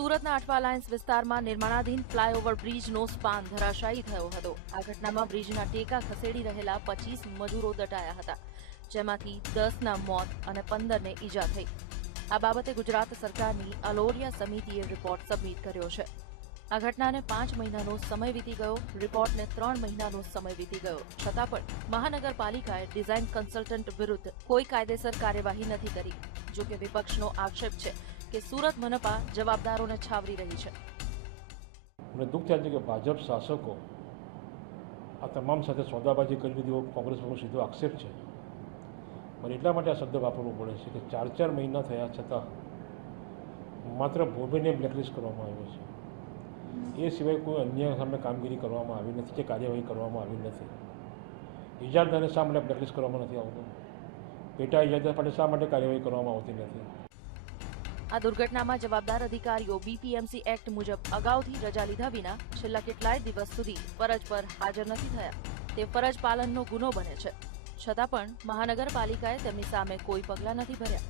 સુરતના અઠવા લાઇન્સ વિસ્તારમાં નિર્માણાધીન flyover બ્રિજનો span ધરાશાયી થયો હતો. આ ઘટનામાં બ્રિજના ટેકા ખસેડી રહેલા પચીસ મજૂરો દટાયા હતા, જેમાંથી દસના મોત અને પંદરને ઈજા થઈ. આ બાબતે ગુજરાત સરકારની અલોરિયા સમિતિએ રિપોર્ટ સબમિટ કર્યો છે. આ ઘટનાને પાંચ મહિનાનો સમય વીતી ગયો. રિપોર્ટને ત્રણ મહિનાનો સમય વીતી ગયો. છતાં પણ મહાનગરપાલિકાએ ડિઝાઇન કન્સલ્ટન્ટ વિરુદ્ધ કોઈ કાયદેસર કાર્યવાહી નથી કરી, જોકે વિપક્ષનો આક્ષેપ છે કે સુરત મનપા જવાબદારોને છાવરી રહી છે. મને દુઃખ થાય છે કે ભાજપ શાસકો આ તમામ સાથે સોદાબાજી કરી દીધી એવો પરનો સીધો આક્ષેપ છે. મને એટલા માટે આ શબ્દ વાપરવો પડે છે કે ચાર ચાર મહિના થયા છતાં માત્ર ભૂમિને બ્લેકલિસ્ટ કરવામાં આવ્યો છે. એ સિવાય કોઈ અન્ય સામે કામગીરી કરવામાં આવી નથી કે કાર્યવાહી કરવામાં આવી નથી. ઇજારદારને શા માટે બ્લેકલિસ્ટ કરવામાં નથી આવતું? પેટા ઇજારદાર માટે શા માટે કાર્યવાહી કરવામાં આવતી નથી? આ દુર્ઘટનામાં જવાબદાર અધિકારીઓ બીપીએમસી એક્ટ મુજબ અગાઉથી રજા લીધા વિના છેલ્લા કેટલાય દિવસ સુધી ફરજ પર હાજર નથી થયા. તે ફરજ પાલનનો ગુનો બને છે. છતાં પણ મહાનગરપાલિકાએ તેમની સામે કોઈ પગલાં નથી ભર્યા.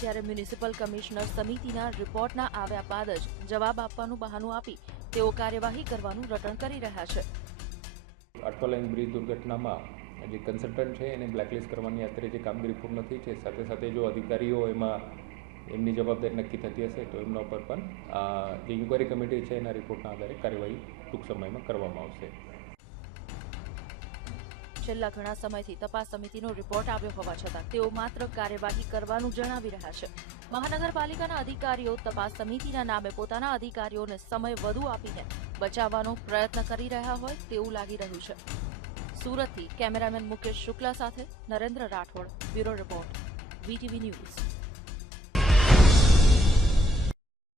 જ્યારે મ્યુનિસિપલ કમિશનર સમિતિના રિપોર્ટના આવ્યા બાદ જ જવાબ આપવાનું બહાનું આપી તેઓ કાર્યવાહી કરવાનું રટણ કરી રહ્યા છે. અટવા લાઇન બ્રિજ દુર્ઘટનામાં જે કન્સલ્ટન્ટ છે એને બ્લેકલિસ્ટ કરવાની અત્યારે જે કામગીરી પૂર્ણ થઈ છે, સાથે સાથે જો અધિકારીઓ એમાં એમની જવાબદારી નક્કી થતી હશે તો એમના ઉપર પણ જે ઇન્કવાયરી કમિટી છે એના રિપોર્ટના આધારે કાર્યવાહી ટૂંક સમયમાં કરવામાં આવશે. છેલ્લા ઘણા સમયથી તપાસ સમિતિનો રિપોર્ટ આવ્યો હોવા છતાં તેઓ માત્ર કાર્યવાહી કરવાનું જણાવી રહ્યા છે. મહાનગરપાલિકાના અધિકારીઓ તપાસ સમિતિના નામે પોતાના અધિકારીઓને સમય વધુ આપીને બચાવવાનો પ્રયત્ન કરી રહ્યા હોય તેવું લાગી રહ્યું છે. સુરતથી કેમેરામેન મુકેશ શુક્લા સાથે Narendra Rathod, bureau report VTV news.